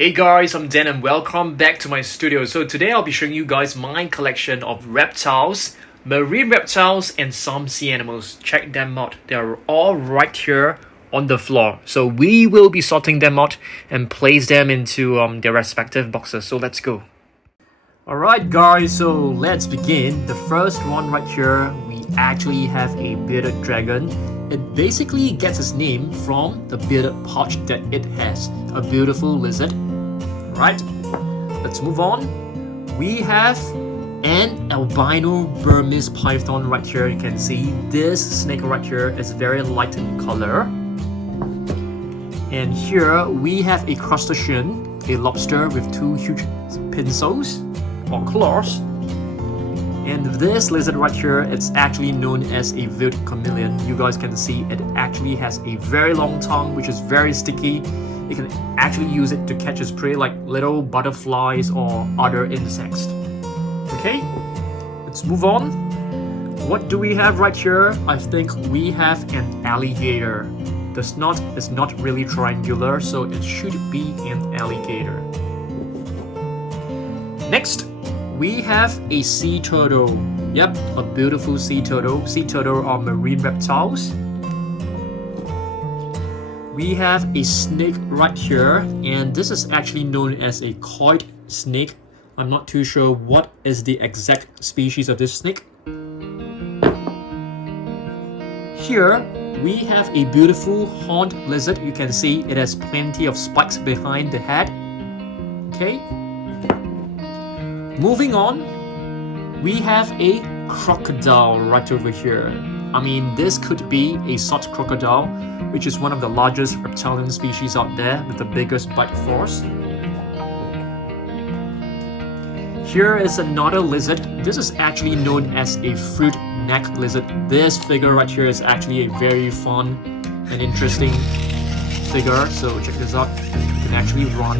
Hey guys, I'm Dan and welcome back to my studio. So today I'll be showing you guys my collection of reptiles, marine reptiles and some sea animals. Check them out. They're all right here on the floor. So we will be sorting them out and place them into their respective boxes. So let's go. Alright guys, so let's begin. The first one right here, we actually have a bearded dragon. It basically gets its name from the bearded pouch that it has. A beautiful lizard. Right, let's move on. We have an albino Burmese python right here. You can see this snake right here is very light in color. And here we have a crustacean, a lobster with two huge pincers or claws. And this lizard right here, it's actually known as a veiled chameleon. You guys can see it actually has a very long tongue which is very sticky. You can actually use it to catch its prey like little butterflies or other insects. Okay, let's move on. What do we have right here? I think we have an alligator. The snout is not really triangular, so it should be an alligator. Next, we have a sea turtle. Yep, a beautiful sea turtle. Sea turtle are marine reptiles. We have a snake right here, and this is actually known as a coiled snake. I'm not too sure what is the exact species of this snake. Here, we have a beautiful horned lizard. You can see it has plenty of spikes behind the head. Okay. Moving on, we have a crocodile right over here. I mean, this could be a salt crocodile, which is one of the largest reptilian species out there with the biggest bite force. Here is another lizard. This is actually known as a fruit neck lizard. This figure right here is actually a very fun and interesting figure. So check this out. You can actually run.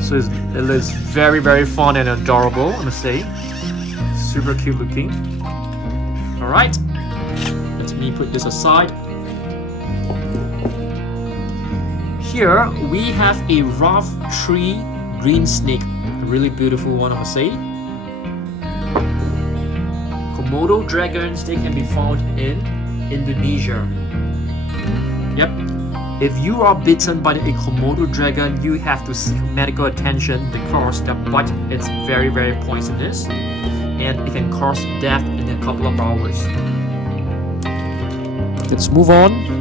So it is very fun and adorable, I must say. Super cute looking. Alright, let me put this aside. Here we have a rough tree green snake. A really beautiful one, I must say. Komodo dragons, they can be found in Indonesia. Yep. If you are bitten by a Komodo dragon, you have to seek medical attention because the bite is very poisonous and it can cause death in a couple of hours. Let's move on.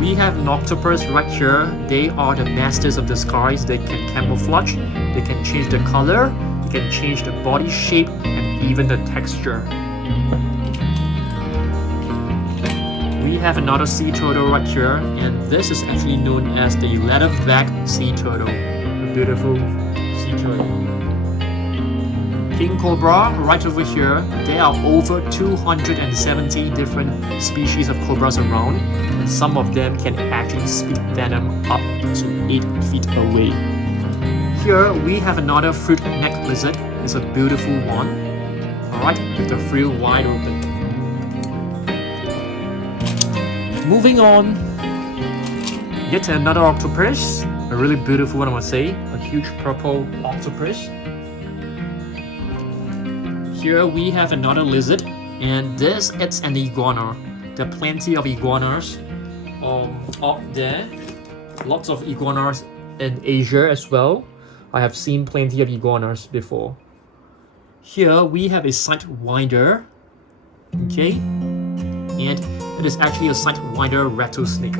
We have an octopus right here. They are the masters of disguise. They can camouflage, they can change the color, they can change the body shape and even the texture. We have another sea turtle right here, and this is actually known as the leatherback sea turtle. A beautiful sea turtle. King cobra right over here. There are over 270 different species of cobras around, and some of them can actually spit venom up to 8 feet away. Here we have another fruit neck lizard. It's a beautiful one. Alright, with the frill wide open. Moving on, yet another octopus, a really beautiful one I must say, a huge purple octopus. Here we have another lizard, and this is an iguana. There are plenty of iguanas out there, lots of iguanas in Asia as well. I have seen plenty of iguanas before. Here we have a sidewinder, okay, and it is actually a sidewinder rattlesnake.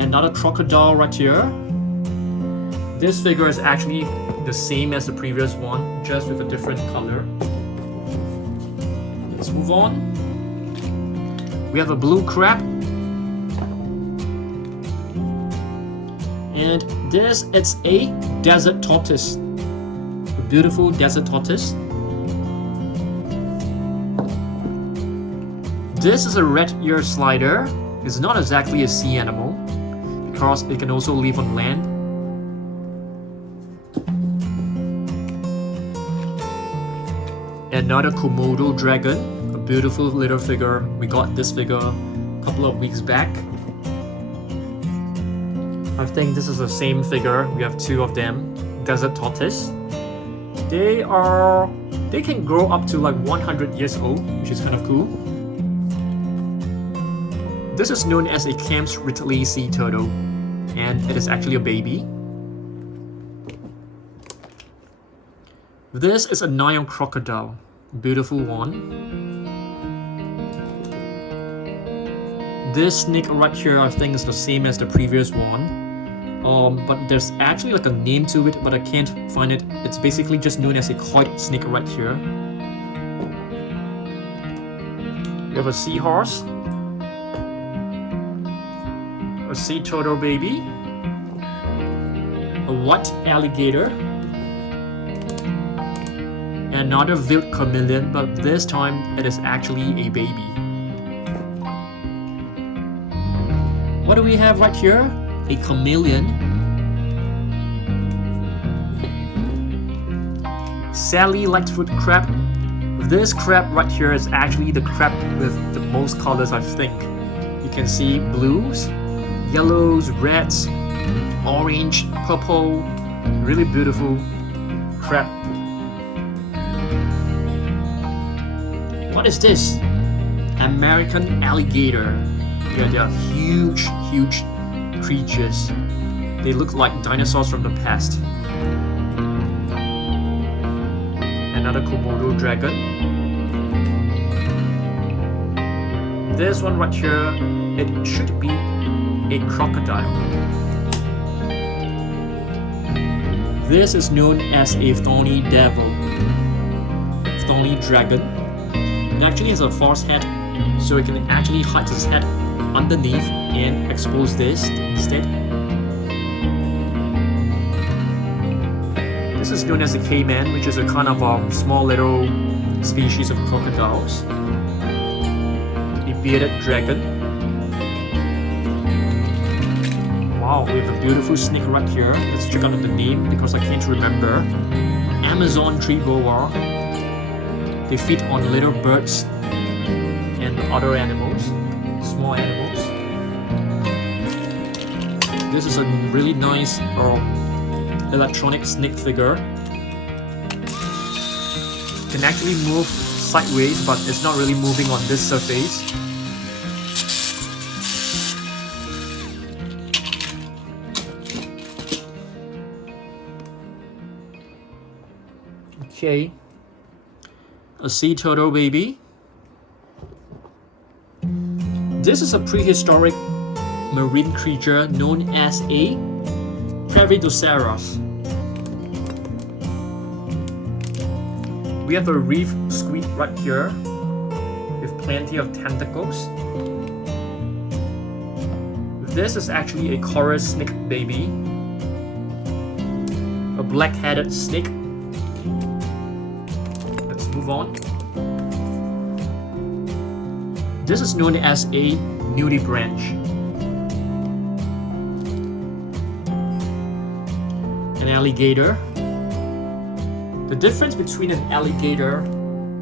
Another crocodile right here. This figure is actually the same as the previous one, just with a different color. Let's move on. We have a blue crab. And this is a desert tortoise. A beautiful desert tortoise. This is a red ear slider. It's not exactly a sea animal because it can also live on land. Another Komodo dragon, a beautiful little figure. We got this figure a couple of weeks back. I think this is the same figure. We have two of them. Desert tortoise. They can grow up to like 100 years old, which is kind of cool. This is known as a Kemps Ridley sea turtle, and it is actually a baby. This is a Nile crocodile, beautiful one. This snake right here, I think, is the same as the previous one. But there's actually like a name to it, but I can't find it. It's basically just known as a kite snake right here. We have a seahorse, a sea turtle baby, a white alligator, another veiled chameleon, but this time it is actually a baby. What do we have right here? A chameleon. Sally Lightfoot crab. This crab right here is actually the crab with the most colors, I think. You can see blues, yellows, reds, orange, purple. Really beautiful crab. What is this? American alligator. Yeah, they are huge creatures. They look like dinosaurs from the past. Another Komodo dragon. This one right here, it should be a crocodile. This is known as a Thorny devil. Thorny dragon. It actually has a false head, so it can actually hide its head underneath and expose this instead. This is known as a caiman, which is a kind of small little species of crocodiles. A bearded dragon. Wow, we have a beautiful snake right here. Let's check out the name because I can't remember. Amazon tree boa. They feed on little birds and other animals, small animals. This is a really nice electronic snake figure. Can actually move sideways, but it's not really moving on this surface. Okay. A sea turtle baby. This is a prehistoric marine creature known as a Previdosaurus. We have a reef squid right here with plenty of tentacles. This is actually a coral snake baby. A black-headed snake. Let's move on. This is known as a nudibranch. An alligator. The difference between an alligator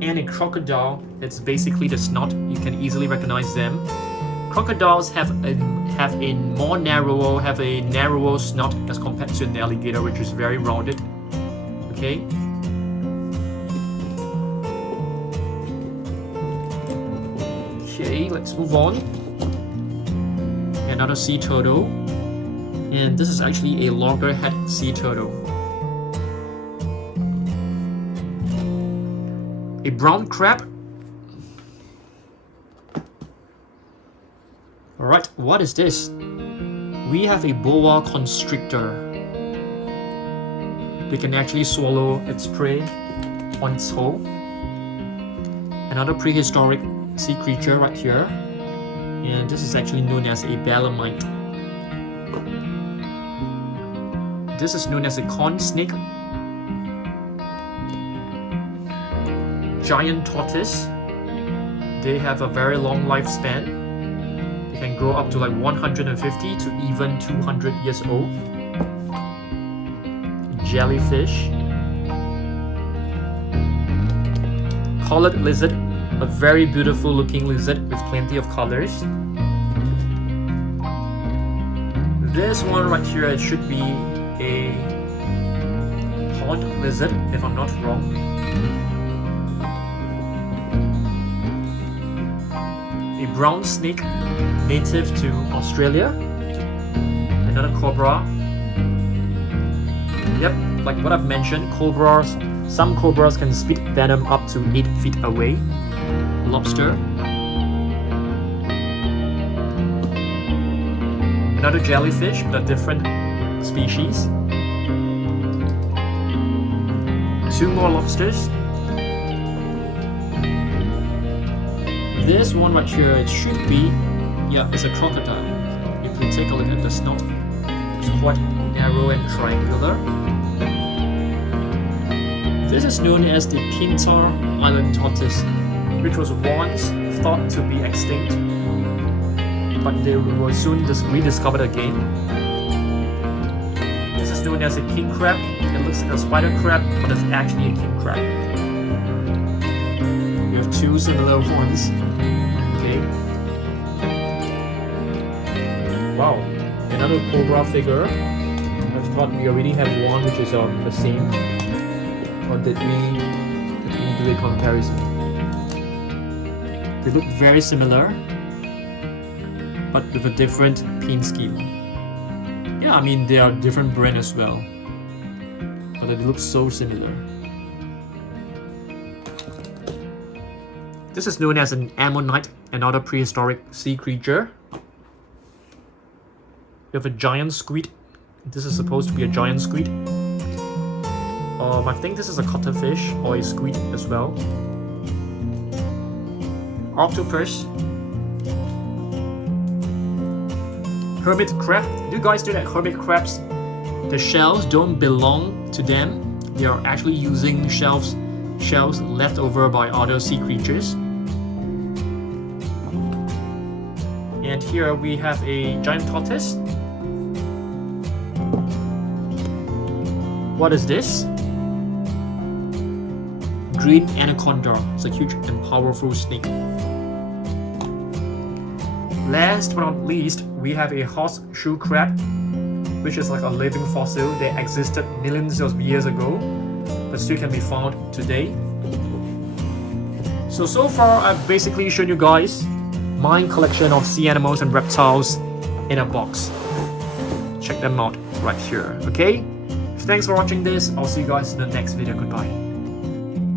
and a crocodile is basically the snout. You can easily recognize them. Crocodiles have a narrower snout as compared to an alligator, which is very rounded. Okay. Okay, let's move on. Another sea turtle. And this is actually a loggerhead sea turtle. A brown crab. Alright, what is this? We have a boa constrictor. They can actually swallow its prey on its whole. Another prehistoric sea creature right here. And this is actually known as a belemnite. This is known as a corn snake. Giant tortoise. They have a very long lifespan. They can grow up to like 150 to even 200 years old. Jellyfish. Collared lizard. A very beautiful looking lizard with plenty of colors. This one right here, it should be a horned lizard, if I'm not wrong. A brown snake native to Australia. Another cobra. Yep, like what I've mentioned, cobras. Some cobras can spit venom up to 8 feet away. Lobster. Another jellyfish, but a different species. 2 more lobsters. This one right here, it should be, yeah, it's a crocodile. If we take a look at the snout, it's quite narrow and triangular. This is known as the Pintar Island tortoise, which was once thought to be extinct, but they were soon rediscovered again. This is known as a king crab. It looks like a spider crab, but it's actually a king crab. We have 2 similar ones. Okay. Wow, another cobra figure. I thought we already have one which is the same. Or did we do a comparison? They look very similar, but with a different pin scheme. Yeah, I mean they are different brand as well, but they look so similar. This is known as an ammonite, another prehistoric sea creature. We have a giant squid. This is supposed to be a giant squid. I think this is a cuttlefish or a squid as well. Octopus. Hermit crab. Do you guys know that hermit crabs, the shells don't belong to them? They are actually using shells left over by other sea creatures. And here we have a giant tortoise. What is this? Green anaconda. It's a huge and powerful snake. Last but not least, we have a horseshoe crab, which is like a living fossil. They existed millions of years ago, but still can be found today. So far I've basically shown you guys my collection of sea animals and reptiles in a box. Check them out right here, okay? Thanks for watching this. I'll see you guys in the next video. Goodbye.